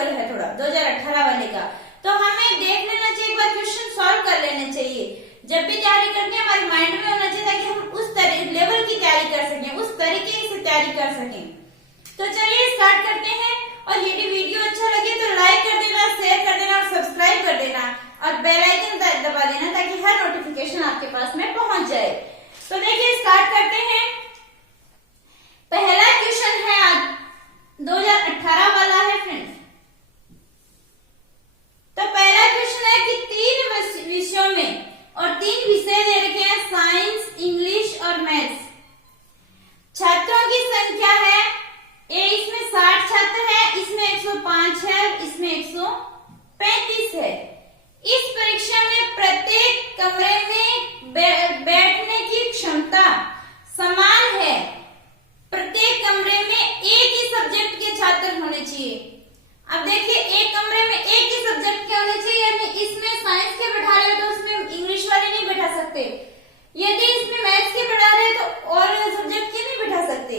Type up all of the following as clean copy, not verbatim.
Level है थोड़ा 2018 वाले का, तो हमें देख लेना चाहिए, एक बार क्वेश्चन सॉल्व कर लेना चाहिए। जब भी तैयारी करनी है हमारे माइंड में होना चाहिए ताकि हम उस लेवल की तैयारी कर सकें, उस तरीके से तैयारी कर सकें। तो चलिए स्टार्ट करते हैं। और यदि वीडियो अच्छा लगे तो लाइक कर देना, शेयर कर देना और सब्सक्राइब कर देना और बेल आइकन दबा देना ताकि हर नोटिफिकेशन आपके पास में पहुंच जाए। तो देखिए स्टार्ट करते हैं। पहला क्वेश्चन है आज 2018 वाला है फ्रेंड्स। तो पहला क्वेश्चन है कि 3 विषयों में और 3 विषय दे रखे हैं, साइंस, इंग्लिश और मैथ्स। छात्रों की संख्या है इसमें 60 छात्र है, इसमें 105 है, इसमें 135 है। इस परीक्षा में प्रत्येक कमरे में बैठने की क्षमता समान है। प्रत्येक कमरे में एक ही सब्जेक्ट के छात्र होने चाहिए। अब देखिए एक कमरे में एक ही सब्जेक्ट के होने चाहिए, यानी इसमें साइंस के बैठा रहे हो तो उसमें इंग्लिश वाले नहीं बैठा सकते, यदि इसमें मैथ्स के बैठा रहे तो और सब्जेक्ट के नहीं बैठा सकते।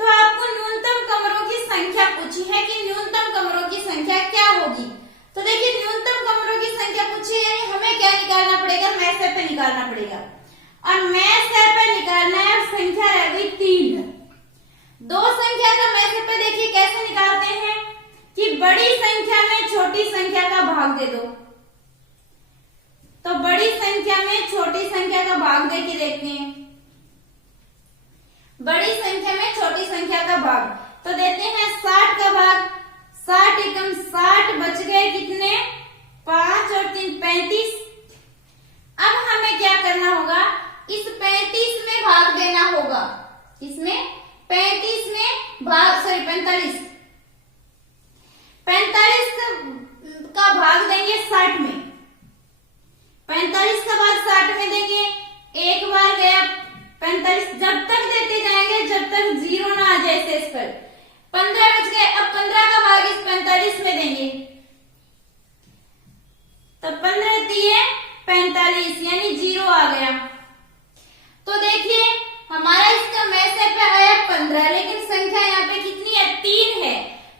तो आपको न्यूनतम कमरों की संख्या पूछी है कि न्यूनतम कमरों की संख्या क्या होगी। तो देखिए न्यूनतम कमरों की संख्या पूछी है, यानी हमें क्या निकालना पड़ेगा, मैथ से पे निकालना पड़ेगा और मैथ से पे निकालना है और संख्या रह गई 3। 2 संख्या का मैथ से पे देखिए कैसे निकालते हैं कि बड़ी संख्या में छोटी संख्या का भाग दे दो। तो बड़ी संख्या में छोटी संख्या का भाग दे के देखते हैं। बड़ी संख्या में छोटी संख्या का भाग तो देते हैं 60 का भाग, 60 एकम 60 बच गए कितने, 5 और 3 35। अब हमें क्या करना होगा, इस 35 में भाग देना होगा, इसमें 35 में भाग 45 का भाग देंगे 60 में, 45 का भाग 60 में देंगे। एक बार गया 45, जब तक देते जाएंगे जब तक 0 ना आ जाए शेष पर। 15 बच गए, अब 15 का भाग इस 45 में देंगे, तो 15 दिए 45 यानी 0 आ गया। तो देखिए हमारा इसका मैथ पे आया 15, लेकिन संख्या यहाँ पे कितनी है, 3 है।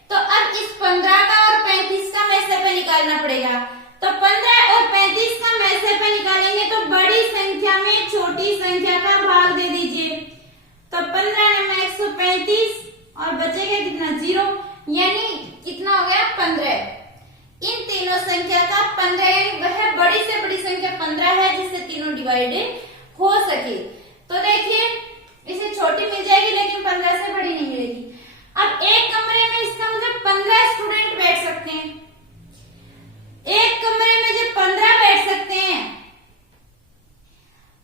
तो अब इस 15 का और 35 का मैथ पे निकालना पड़ेगा। तो 15 और 35 का मैथ पे निकालेंगे तो बड़ी संख्या में छोटी संख्या का भाग दे दीजिए। तो 15 में 135 और बचेगा कितना, 0, यानी कितना हो गया 15। इन तीनों संख्या का 15 यानी वह बड़ी से बड़ी संख्या 15 है जिससे तीनों डिवाइडेड हो सके। तो देखिए इसे छोटी मिल जाएगी लेकिन 15 से बड़ी नहीं मिलेगी। अब एक कमरे में इसका मतलब 15 स्टूडेंट बैठ सकते हैं। एक कमरे में जब 15 बैठ सकते हैं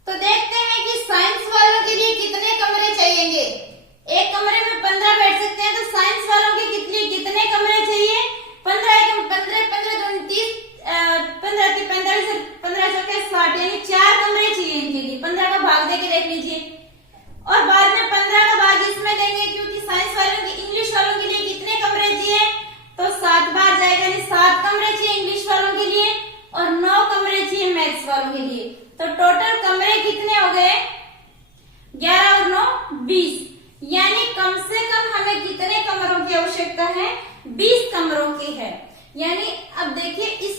तो देखते हैं कि साइंस वालों के लिए कितने कमरे चाहिए। एक कमरे में 15 बैठ सकते हैं तो साइंस वालों के कितने कमरे चाहिए, 15 15 15 29 15 45 15 चौके 60 यानी 4 कमरे चाहिए इनके लिए। 15 का भाग देके देख लीजिए और बाद में 15 का भाग इसमें देंगे क्योंकि साइंस वालों के इंग्लिश वालों के लिए कितने कमरे चाहिए, तो 7 बार जाएगा यानी 7 कमरे चाहिए इंग्लिश वालों के लिए और 9 कमरे चाहिए मैथ्स वालों के लिए। तो टोटल कमरे कितने हो गए, 11 और 9 20, यानी कम से कम हमें कितने कमरों की आवश्यकता है, 20 कमरों की है। यानी अब देखिए इस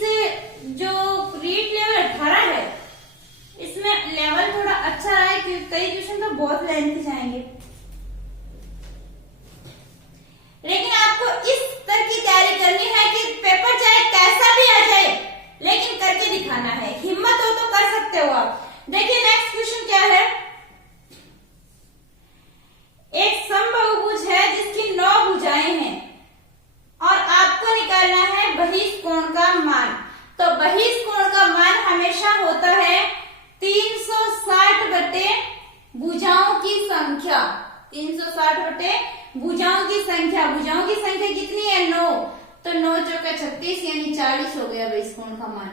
जो रीड लेवल 18 है इसमें लेवल थोड़ा अच्छा रहा है क्योंकि कई क्वेश्चन तो बहुत लेंथी जाएंगे, लेकिन आपको इस तरह की तैयारी करनी है कि पेपर चाहे कैसा भी आ जाए लेकिन करके दिखाना है। हिम्मत हो तो कर सकते हो आप। देखिए नेक्स्ट क्वेश्चन क्या है, एक समबाहुभुज है जिसकी 9 भुजाएं हैं और आपको निकालना है बहिष्कोण का मान। तो बहिष्कोण का मान हमेशा होता है 360 बटे भुजाओं की संख्या, 360 बटे भुजाओं की संख्या। भुजाओं की संख्या कितनी है, 9, तो 9 चौका 36 यानी 40 हो गया बहिष्कोण का मान।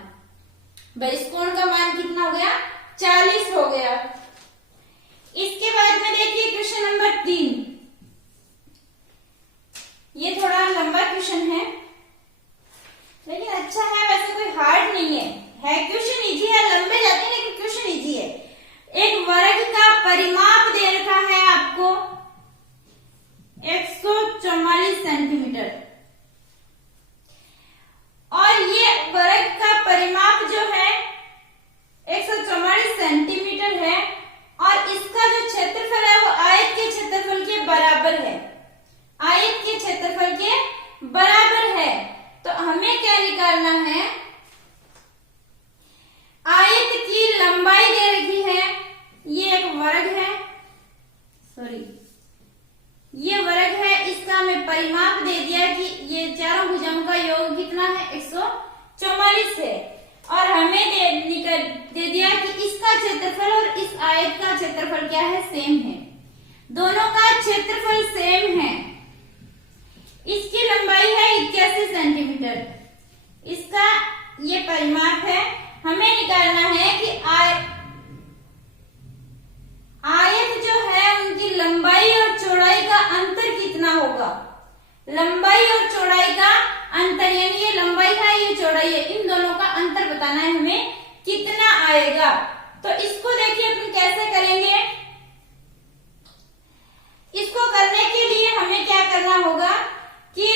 बहिष्कोण का मान कितना हो गया, 40 हो गया। इसके बाद में देखिए क्वेश्चन नंबर 3, ये थोड़ा लंबा क्वेश्चन है लेकिन अच्छा है, वैसे कोई हार्ड नहीं है क्वेश्चन इजी है, लंबे जाते हैं लेकिन क्वेश्चन इजी है। एक वर्ग का परिमाप दे रखा है आपको 144 सेंटीमीटर। 24 है और हमें दे दिया कि इसका क्षेत्रफल और इस आयत का क्षेत्रफल क्या है, सेम है। दोनों का क्षेत्रफल सेम है। इसकी लंबाई है 81 सेंटीमीटर। इसका ये परिमाप है। हमें निकालना है कि आयत जो है उनकी लंबाई और चौड़ाई का अंतर कितना होगा। लंबाई और चौड़ाई का अंतर, यानी ये लंबाई है ये चौड़ाई है, इन दोनों का अंतर बताना है हमें कितना आएगा। तो इसको देखिए अपन कैसे करेंगे। इसको करने के लिए हमें क्या करना होगा कि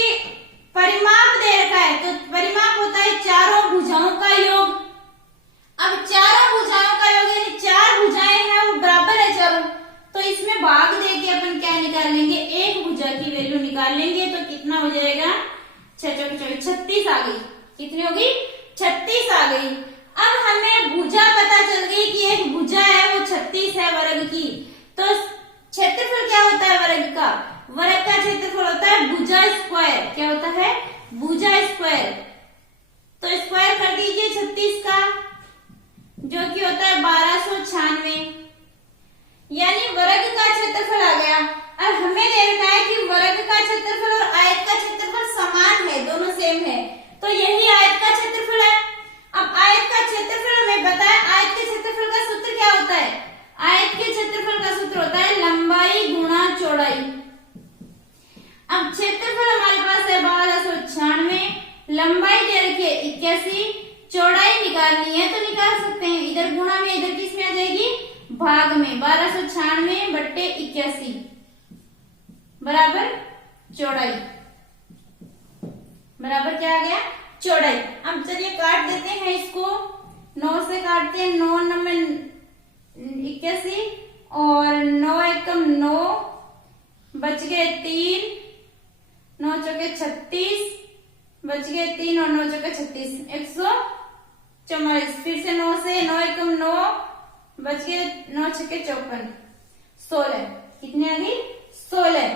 परिमाप दे रखा है, तो परिमाप होता है चारों भुजाओं का योग। अब चारों भुजाओं का योग यानी 4 भुजाएं हैं वो बराबर है चारों, तो इसमें भाग दे के अपन क्या निकाल लेंगे, एक भुजा की वैल्यू निकाल लेंगे। तो कितना हो जाएगा, 36 आ गई। कितनी होगी, 36 आ गई। अब हमें भुजा पता चल गई कि एक भुजा है वो 36 है वर्ग की। तो क्षेत्रफल क्या होता है वर्ग का, वर्ग का क्षेत्रफल होता है भुजा स्क्वायर। क्या होता है, भुजा स्क्वायर। तो स्क्वायर कर दीजिए 36 का, जो कि होता है 1296, यानी वर्ग का क्षेत्रफल आ गया। अब हमें देखना है कि वर्ग का क्षेत्रफल और आयत का क्षेत्रफल समान है, दोनों सेम है, तो यही आयत का क्षेत्रफल है। अब आयत का क्षेत्रफल हमें पता है, आयत के क्षेत्रफल का सूत्र क्या होता है, आयत के क्षेत्रफल का सूत्र होता है लंबाई गुणा चौड़ाई। अब क्षेत्रफल हमारे पास है 1296, लंबाई दे रखी है 81, चौड़ाई निकालनी है तो निकाल सकते हैं, इधर गुणा में इधर किस में आ जाएगी, भाग में। 1296 बट्टे 81 बराबर चौड़ाई, बराबर क्या आ गया, चौड़ाई। अब चलिए काट देते हैं इसको, 9 से काटते हैं, 9 9 81 और 9 एकम 9, बच गए 3, 9 चौके 36, बच गए 3 और 9 चौके 36, 144। फिर से 9 से 9 एकम 9, बच गए 9 छक्के 54, 16। कितनी आ गई, 16।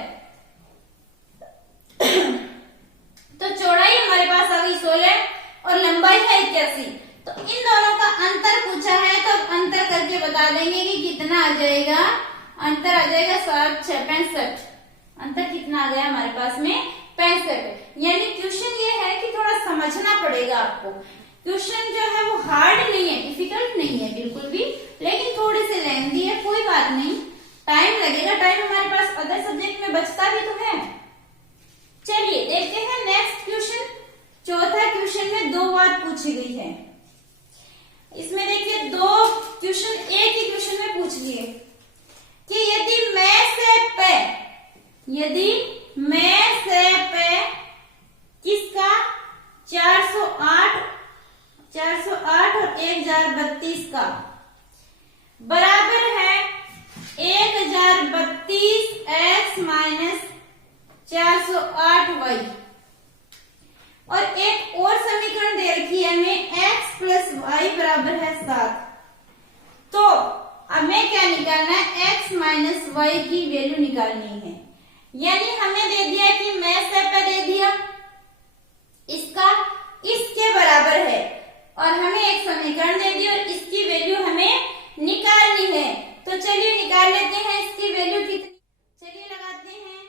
तो चौड़ाई हमारे पास आ गई 16 और लंबाई है 81। तो इन दोनों का अंतर पूछा है तो अंतर करके बता देंगे कि कितना आ जाएगा। अंतर आ जाएगा 7 6 65। अंतर कितना आ गया हमारे पास में, 65। यानी क्वेश्चन ये है कि थोड़ा समझना पड़ेगा आपको। क्वेश्चन जो है वो हार्ड नहीं है, डिफिकल्ट नहीं है बिल्कुल भी, लेकिन थोड़े से लेंथी है, कोई बात नहीं, टाइम लगेगा। टाइम हमारे पास अदर सब्जेक्ट में बचता भी तो है। चलिए देखते हैं नेक्स्ट क्वेश्चन। चौथा क्वेश्चन में 2 बात पूछी गई है। इसमें देखिए 2 क्वेश्चन एक ही क्वेश्चन में पूछ लिए कि यदि मैं से पे किसका 408 और 1032 का बराबर है 1032 x माइनस 408y, और एक और समीकरण दे रखी है हमें x प्लस वाई बराबर है 7। तो हमें क्या निकालना है, x माइनस वाई की वैल्यू निकालनी है। यानी हमें दे दिया कि मैं से पे दे दिया इसका इसके बराबर है, और हमें एक समीकरण दे दी और इसकी वैल्यू हमें निकालनी है। तो चलिए निकाल लेते हैं इसकी वैल्यू कितनी। चलिए लगाते हैं,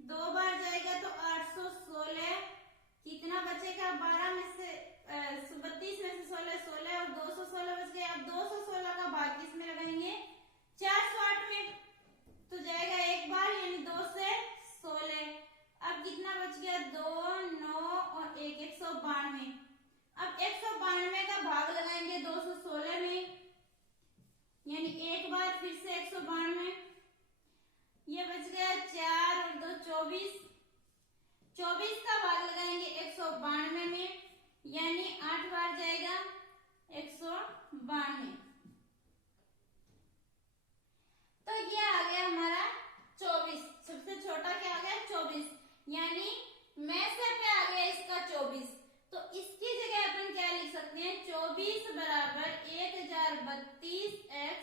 2 बार जाएगा तो 816, कितना बचेगा, 12 में से 32 में से 16 16 और 216 बच गया। अब 216 का भाग किसमें लगाएंगे, 408 में, तो जाएगा एक बार यानी 2 से 16। अब कितना बच गया, 2 9 और 1 192। अब 192 का भाग लगाएंगे 216 में, यानी एक बार फिर से 192, ये बच गया 4 और 2 24। 24 का भाग लगाएंगे 192 में, यानी 8 बार जाएगा 192। तो ये आ गया हमारा 24। सबसे छोटा क्या आ गया, 24, यानी मैं से पे आ गया इसका 24। तो इसकी जगह अपन क्या लिख सकते हैं, 24 बराबर 1032 x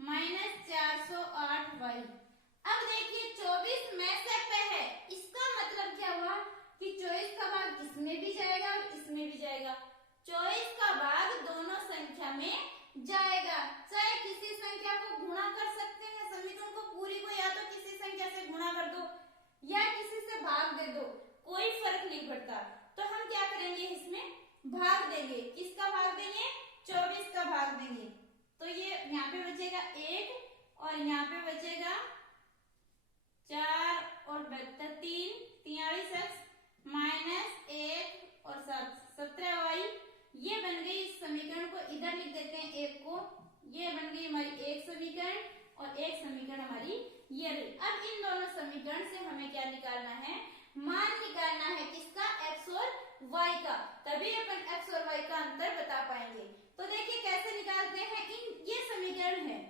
माइनस 408y। अब देखिए 24 में से पे है, इसका मतलब क्या हुआ कि 24 का भाग इसमें भी जाएगा और इसमें भी जाएगा, 24 का भाग दोनों संख्या में जाएगा। चाहे किसी संख्या को गुणा कर सकते हैं समीकरण को पूरी को, या तो किसी संख्या से गुणा कर दो या किसी से भाग दे दो, कोई फर्क नहीं पड़ता। तो हम क्या करेंगे, इसमें भाग देंगे। किसका भाग देंगे, 24 का भाग देंगे। तो ये यहाँ पे बचेगा 1 और यहाँ पे बचेगा 4 और 3 43x माइनस 1 और 7 17y। ये बन गई, इस समीकरण को इधर लिख देते हैं 1 को, ये बन गई हमारी एक समीकरण और एक समीकरण हमारी ये रही। अब इन दोनों समीकरण से हमें क्या निकालना है, मान निकालना है किसका, x और y का। तभी अपन x और y का अंतर बता पाएंगे। तो देखिए कैसे निकालते हैं, ये समीकरण है।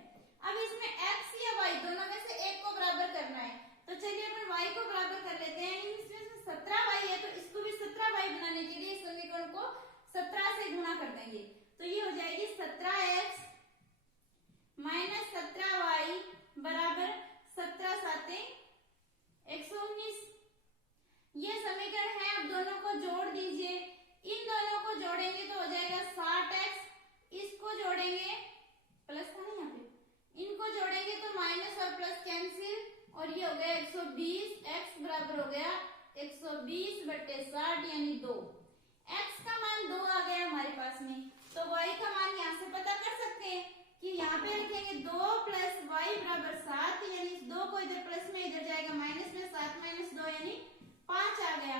अब इसमें x या y दोनों में से एक को बराबर करना है। तो चलिए अपन y को बराबर कर लेते हैं। इसमें 17y है तो इसको भी 17y बनाने के लिए इस समीकरण को 17 से गुणा कर देंगे। तो ये हो जाएगी 17x माइनस 17y बराबर 17 7 119। ये समीकरण है। अब दोनों को जोड़ दीजिए। इन दोनों को जोड़ेंगे तो हो जाएगा 60x, इसको जोड़ेंगे प्लस था ना यहाँ पे, इनको जोड़ेंगे तो माइनस और प्लस कैंसिल और ये हो गया 120। x बराबर हो गया 120 बटे 60 यानी 2। x का मान 2 आ गया हमारे पास में। तो y का मान यहाँ से पता कर सकते हैं कि यहाँ पे लिखेंगे 2 प्लस y बराबर 7, यानी इस 2 को इधर प्लस में इधर जाएगा माइनस में, 7 माइनस 2 यानी 5 आ गया।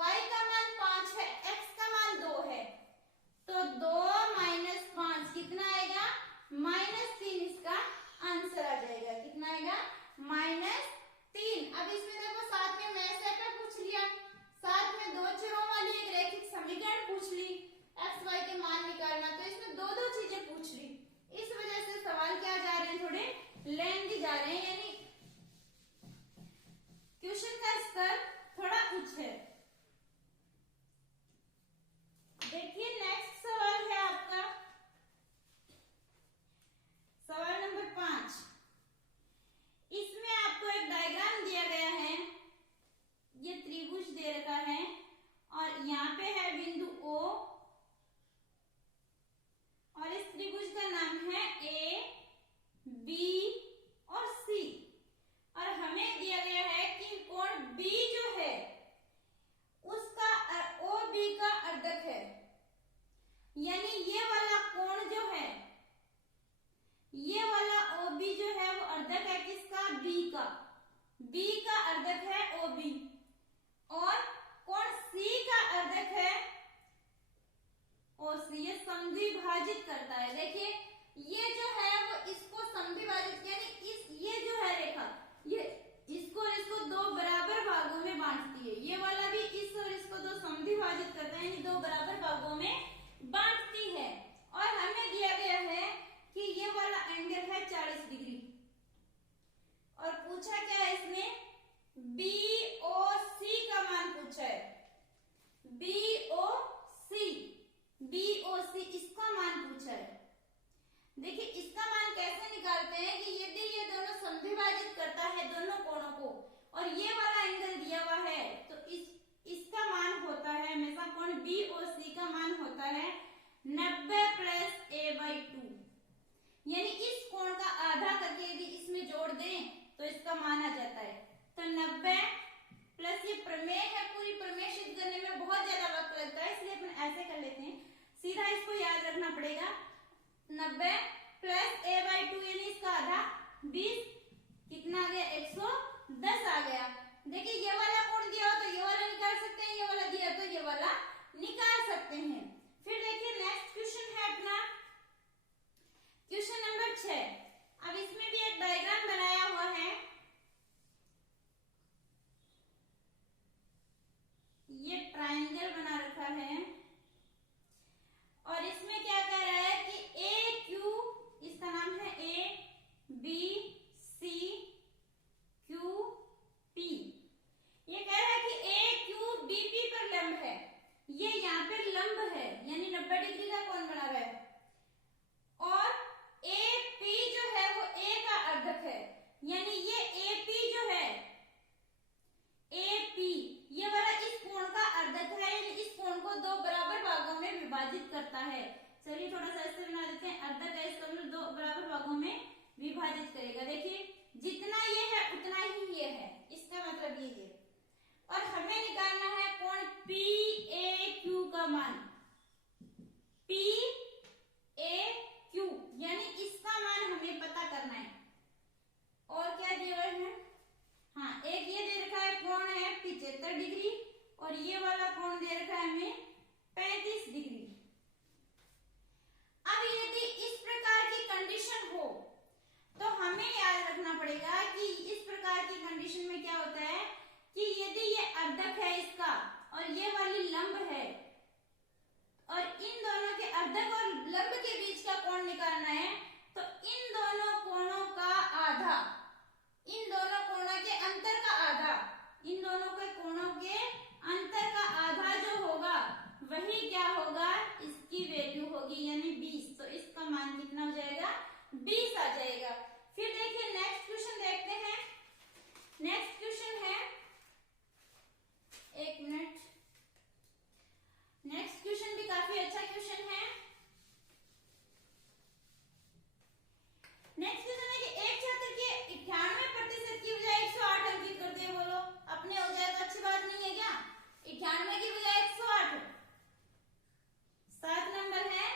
y का मान 5 है, x का मान 2 है, तो 2 माइनस 5 कितना आएगा, -3। इसका आंसर आ जाएगा। कितना आएगा, -3। अब इसमें देखो साथ में मैथ सेट पूछ लिया, साथ में दो चरों वाली एक रैखिक समीकरण पूछ ली, x y के मान निकालना, तो इसमें दो चीजें पूछ ली। इस वजह से सवाल क्या जा रहे हैं, थोड़े लेंथी जा रहे हैं, यानी क्वेश्चन का स्तर थोड़ा उच्च है। देखिए नेक्स्ट सवाल है आपका सवाल नंबर 5। इसमें आपको एक डायग्राम दिया गया है। ये त्रिभुज दे रखा है और यहाँ पे है बिंदु O और इस त्रिभुज का नाम है A, B और C और हमें दिया गया है कि कोण B जो है उसका OB का अर्धक है, यानी ये वाला कोण जो है, ये वाला OB जो है वो अर्धक है किसका, B का। B का अर्धक है OB और कोण C का अर्धक है OC। ये समद्विभाजित करता है। देखिए ये जो है वो इसको समद्विभाजित, यानी ये जो है रेखा, ये इसको और इसको दो बराबर भागों में बांटती है। ये वाला भी इस और इसको दो समद्विभाजित करता है, यानी दो बराबर भागों में बांटती है। और हमें दिया गया है कि ये वाला एंगल है 40 डिग्री और पूछा क्या है इसमें, BOC का मान पूछा है। BOC इसका मान पूछा है। देखिए इसका मान कैसे निकालते हैं कि यदि ये दोनों समद्विभाजित करता है दोनों कोणों को और ये वाला एंगल दिया हुआ है तो इसका मान होता है हमेशा, कोण BOC का मान होता है 90 प्लस a/2, यानी इस कोण का आधा करके यदि इसमें जोड़ दें तो इसका मान आ जाता है। तो 90 प्लस, ये प्रमेय है, पूरी प्रमेय सिद्ध करने में बहुत ज्यादा वक्त लगता है, इसलिए अपन ऐसे कर लेते हैं, सीधा इसको याद रखना पड़ेगा। 90 प्लस a/2 यानी इसका आधा 20, कितना आ गया, 110 आ गया। देखिए ये वाला कोण दिया हो तो ये वाला निकाल सकते हैं, ये वाला दिया तो ये वाला निकाल सकते हैं। फिर देखिए नेक्स्ट क्वेश्चन है अपना क्वेश्चन नंबर 6। अब इसमें भी एक डायग्राम बनाया हुआ है। ये ट्रायंगल बना रखा है और इसमें क्या कह रहा है कि AQ, इसका नाम है ABCQP। ये कह रहा है कि AQBP पर लंब है। विभाजित करता है। चलिए थोड़ा सा ऐसे बना देते हैं, अर्धक है इसका मतलब 2 बराबर भागों में विभाजित करेगा। देखिए जितना ये है उतना ही ये है, इसका मतलब ये है। और हमें निकालना है कोण PAQ का मान, PAQ यानी इसका मान हमें पता करना है। और क्या दिया है, हाँ एक ये दे रखा है कोण है 75 डिग्री और ये वाला कोण दे रखा है हमें 35 डिग्री। अब यदि इस प्रकार की कंडीशन हो तो हमें याद रखना पड़ेगा कि इस प्रकार की कंडीशन में क्या होता है कि यदि ये अर्धक है इसका और ये वाली लंब है और इन दोनों के अर्धक और लंब के बीच का कोण निकालना है, तो इन दोनों कोणों का आधा, इन दोनों कोणों के अंतर का आधा, इन दोनों के कोणों के अंतर का आधा जो होगा वही क्या होगा, इसकी वैल्यू होगी यानी 20। तो इसका मान कितना हो जाएगा, 20 आ जाएगा। फिर देखिए नेक्स्ट क्वेश्चन देखते हैं। नेक्स्ट क्वेश्चन है, एक मिनट, नेक्स्ट क्वेश्चन भी काफी अच्छा क्वेश्चन है। नेक्स्ट क्वेश्चन है कि एक छात्र के 98% की बजाय 108 अंक की करते हैं, बोलो अपने हो जाए तो अच्छी बात नहीं है क्या, 98 की बजाय 108। 7 नंबर है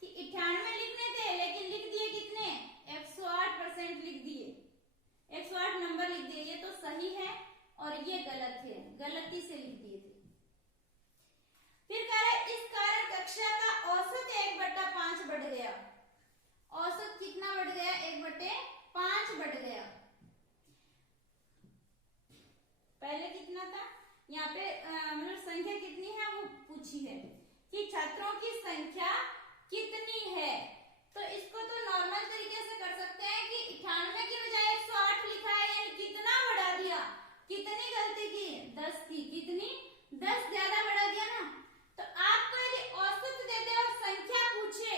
कि 98 लिखने थे लेकिन लिख दिए कितने, 108% लिख दिए, 108 नंबर लिख दिए। ये तो सही है और ये गलत है, गलती से लिख दिए थे। फिर कह रहा है इस कारण कक्षा का औसत 1/5 बढ़ गया। औसत कितना बढ़ गया, 1/5 बढ़ गया। पहले कितना था, यहाँ पे मतलब संख्या कितनी है वो पूछी है कि छात्रों की संख्या कितनी है। तो इसको तो नॉर्मल तरीके से कर सकते हैं कि 98 की बजाय 108 लिखा है, यानी कितना बढ़ा दिया, कितनी गलती की, 10 की, कितनी, 10 ज्यादा बढ़ा दिया ना। तो आपको यदि औसत दे दे और संख्या पूछे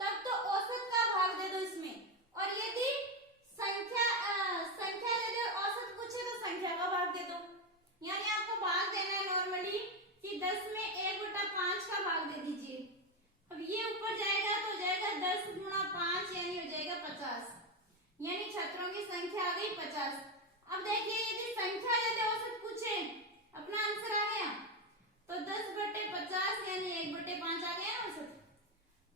तब तो औसत का भाग दे दो इसमें, और यदि संख्या दे दे और औसत पूछे तो संख्या का भाग दे दो। यानी आपको भाग देना है नॉर्मली कि 10 में 1/5 का भाग दे दीजिए। अब ये ऊपर जाएगा तो हो जाएगा 10 गुणा 5 यानी हो जाएगा 50, यानी छात्रों की संख्या आ गई 50। अब देखिए यदि संख्या यदि औसत पूछे, अपना आंसर आ गया, तो 10/50 यानी 1/5 आ गया औसत।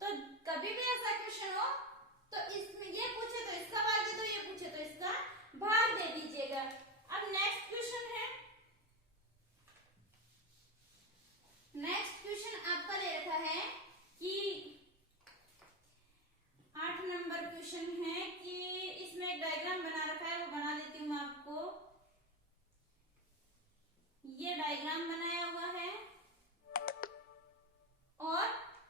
तो कभी भी ऐसा क्वेश्चन हो तो इसमें ये पूछे तो इसका भाग दे दो, ये पूछे तो इसका भाग दे दीजिएगा। अब नेक्स्ट क्वेश्चन है, नेक्स्ट क्वेश्चन आपका दे रखा है कि 8 नंबर क्वेश्चन है कि इसमें एक डायग्राम बना रखा है, वो बना देती हूँ आपको। ये डायग्राम बनाया हुआ है और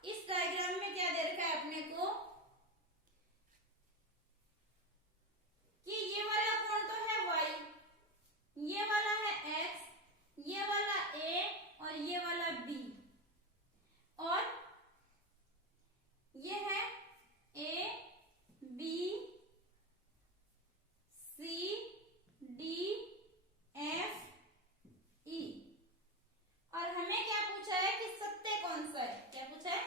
इस डायग्राम में क्या दे रखा है अपने को कि ये वाला कोण तो है y, ये वाला है x, ये वाला a और ये वाला b, और ये है a b c d f e। और हमें क्या पूछा है कि सत्य कौन सा है, क्या पूछा है,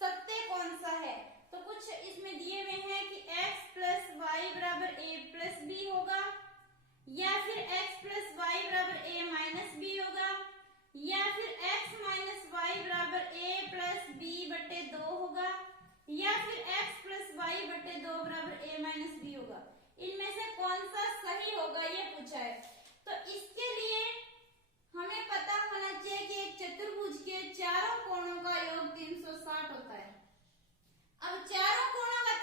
सत्य कौन सा है। तो कुछ इसमें दिए हुए हैं कि x प्लस वाई बराबर a प्लस बी होगा, या फिर x प्लस वाई बराबर a माइनस बी होगा, या फिर x माइनस वाई बराबर a प्लस b बटे 2 होगा, या फिर x प्लस वाई बटे 2 बराबर a माइनस बी होगा। इनमें से कौन सा सही होगा ये पूछा है। तो इसके लिए हमें पता होना चाहिए कि एक चतुर्भुज के चारों कोणों का योग 360 होता है। अब चारों कोणों का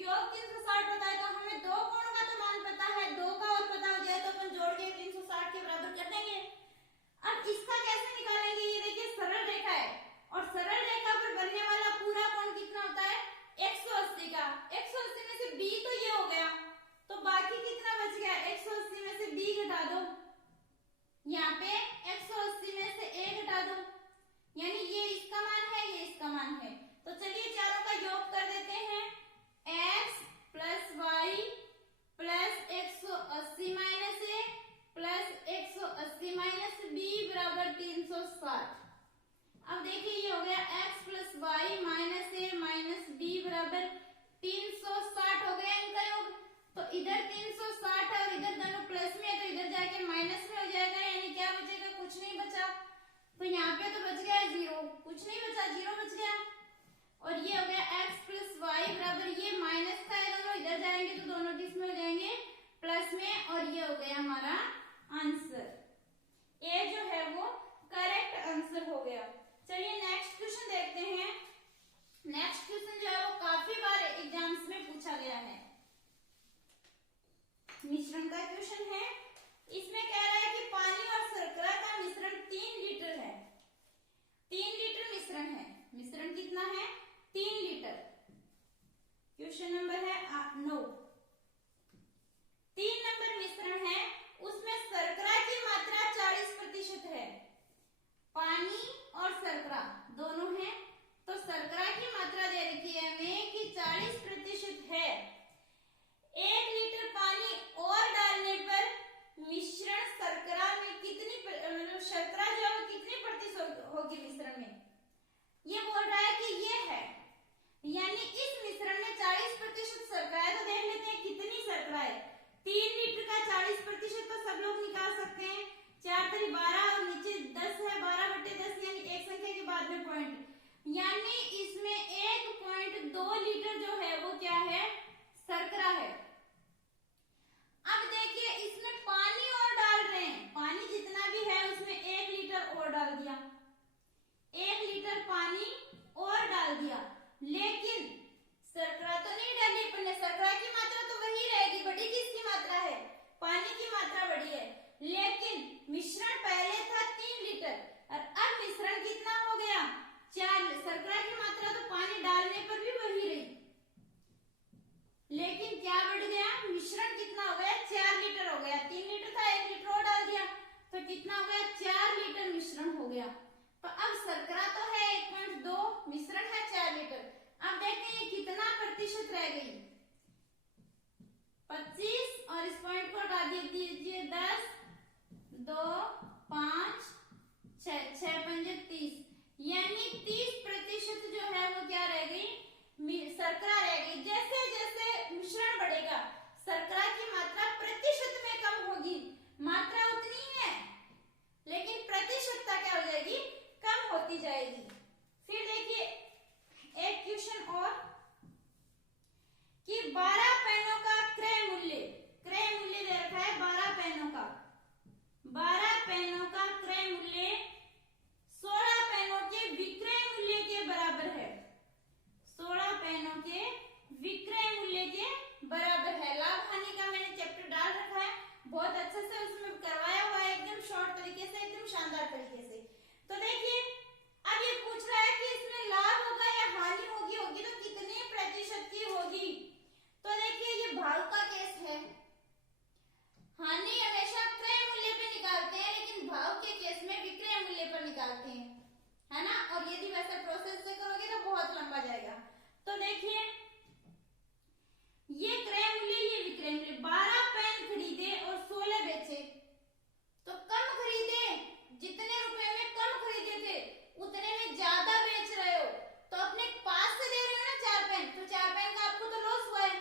योग 360 होता है, तो हमें दो कोणों का तो मान पता है, 2 का और पता हो जाए तो अपन जोड़ के 360 के बराबर कर देंगे। अब इसका कैसे निकालेंगे, ये देखिए सरल रेखा है और सरल रेखा पर बनने वाला पूरा कोण कितना होता है, 180 का। 180 में से b तो ये हो गया, तो बाकी कितना बच गया, 180 में से b घटा दो, यहाँ पे 180 में से a घटा दो, यानी ये इसका मान है, ये इसका मान है। तो चलिए चारों का योग कर देते हैं, x plus y plus 180 minus a plus 180 minus b बराबर 360। अब देखिए ये हो गया x प्लस वाई इधर 360 और इधर दोनों प्लस में है तो इधर जाके माइनस में हो जाएगा, यानी क्या बचेगा, कुछ नहीं बचा। तो यहाँ पे तो बच गया 0, कुछ नहीं बचा, 0 बच गया। और ये हो गया x प्लस वाई बराबर, ये माइनस का है दोनों, इधर जाएंगे तो दोनों किस में हो जाएंगे, प्लस में। और ये हो गया हमारा आंसर। ए जो है वो करेक्ट आंसर हो गया। चलिए नेक्स्ट क्वेश्चन देखते हैं। नेक्स्ट क्वेश्चन जो है वो काफी बार एग्जाम्स में पूछा गया है, मिश्रण का क्वेश्चन है। इसमें कह रहा है कि पानी और शर्करा का मिश्रण 3 लीटर है। 3 लीटर मिश्रण है, मिश्रण कितना है, 3 लीटर। क्वेश्चन नंबर है 9। 3 नंबर मिश्रण है, उसमें शर्करा की मात्रा 40% है। पानी और शर्करा दोनों है, तो शर्करा की मात्रा दे रखी है हमें कि 40% है। 1 लीटर पानी और डालने पर मिश्रण शर्करा में कितनी शर्करा जो है कितनी प्रतिशत होगी मिश्रण में, ये बोल रहा है कि ये है, यानी इस मिश्रण में 40% शर्करा है। तो देख लेते हैं कितनी शर्करा है। 3 लीटर का 40% तो सब लोग निकाल सकते हैं, 4 3 12 और नीचे 10 है, 12/10 यानी एक संख्या के बाद में पॉइंट, यानी इसमें 1.2 लीटर जो है वो क्या है, शर्करा है। अब देखिए इसमें पानी और डाल रहे हैं, पानी जितना भी है उसमें 1 लीटर और डाल दिया, 1 लीटर पानी और डाल दिया, लेकिन शर्करा तो नहीं डाली अपन ने। शर्करा की मात्रा तो वही रहेगी, बड़ी किसकी मात्रा है, पानी की मात्रा बड़ी है। लेकिन मिश्रण पहले था 3 लीटर और अब मिश्रण कितना हो गया, 4। शर्करा की मात्रा तो पानी डालने पर भी वही रही, लेकिन क्या बढ़ गया, मिश्रण कितना हो गया, 4 लीटर हो गया। 3 लीटर था, 1 लीटर और डाल दिया तो कितना हो गया, 4 लीटर मिश्रण हो गया। तो अब शर्करा तो है 1.2, मिश्रण है 4 लीटर। अब देखते हैं कितना प्रतिशत रह गई, 25 और इस पॉइंट को हटा दीजिए, 10 2 5 6 6 5 30, यानी 30% जो है वो क्या रह गई, शर्करा रह गई। जैसे जैसे मिश्रण बढ़ेगा शर्करा की मात्रा प्रतिशत में कम होगी, मात्रा उतनी है लेकिन प्रतिशतता क्या हो जाएगी, कम होती जाएगी। फिर देखिए एक क्वेश्चन और कि 12 पेनों का क्रय मूल्य दे रखा है, 12 पेनों का, 12 पेनों का क्रय मूल्य 16 पेनों के विक्रय मूल्य के बराबर है। 16 पेनों के विक्रय मूल्य के बराबर है। लाभ हानि का मैंने चैप्टर डाल रखा है, बहुत अच्छे से उसमें करवाया हुआ है, एकदम शॉर्ट तरीके से, एकदम शानदार तरीके से। तो देखिए अब ये पूछ रहा है कि इसमें लाभ होगा या हानि होगी तो कितने प्रतिशत की होगी। तो देखिए ये भाग का केस है, हानि हमेशा क्रय मूल्य पे निकालते हैं लेकिन भाव के केस में विक्रय मूल्य पर निकालते हैं, है ना। और यदि वैसे प्रोसेस से करोगे तो बहुत लंबा जाएगा। तो देखिए ये क्रय मूल्य, ये विक्रय मूल्य, 12 पेन खरीदे और 16 बेचे, तो कम खरीदे, जितने रुपए में कम खरीदे थे उतने में ज्यादा बेच रहे हो, तो अपने पास से दे रहे हो ना 4 पेन, तो 4 पेन का आपको तो लॉस हुआ है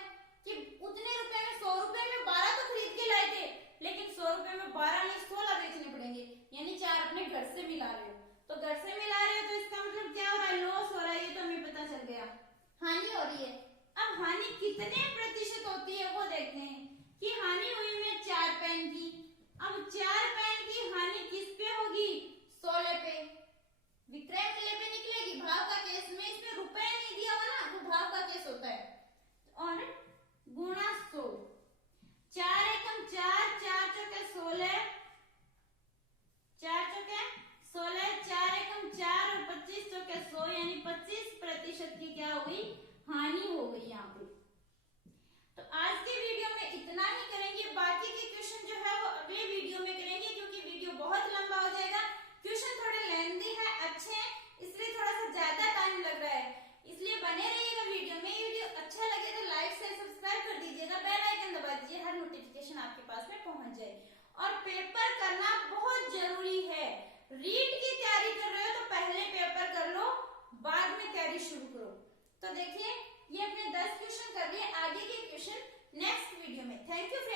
कि उतने रुपए में 100 रुपए में 12 तो खरीद के लाए थे, लेकिन 100 रुपए में 12 नहीं 16 बेचने पड़ेंगे, यानी 4 अपने घर से मिला रहे हो। तो घर से मिला रहे हो तो इसका मतलब क्या हो रहा है, लॉस हो रहा है, ये तो हमें पता चल गया, हानि हो रही है। अब हानि कितने प्रतिशत होती है वो देखते हैं कि हानि हुई में 4 पेन की। अब 4 पेन की हानि किस पे होगी, 16 पे, विक्रय मूल्य पे निकलेगी। भाव का केस में इसमें रुपए नहीं दिया हुआ ना, तो भाव का केस होता है, और गुणा 100, 4 एकम 4, 4 चौके 16, 4 चौके 16, 4 एकम 4 और 25 चौके 100, यानी 25% की क्या हो गई, हानि हो गई यहाँ पे। तो आज के वीडियो में इतना ही करेंगे, बाकी के क्वेश्चन जो है वो अगले वीडियो में करेंगे, क्योंकि वीडियो बहुत लंबा हो जाएगा। क्वेश्चन थोड़े लेंथी है, अच्छे हैं, इसलिए थोड़ा सा ज्यादा टाइम लग रहा है, इसलिए बने रहिएगा वीडियो में। वीडियो अच्छा लगे तो लाइक से सब्सक्राइब कर दीजिएगा, बेल आइकन दबा दीजिए, हर नोटिफिकेशन आपके पास में पहुंच जाए। और पेपर करना बहुत जरूरी है, रीट की तैयारी कर रहे हो तो पहले पेपर कर लो, बाद में तैयारी शुरू करो। तो देखिए ये अपने 10 क्वेश्चन कर लिए, आगे के क्वेश्चन नेक्स्ट वीडियो में। Thank you.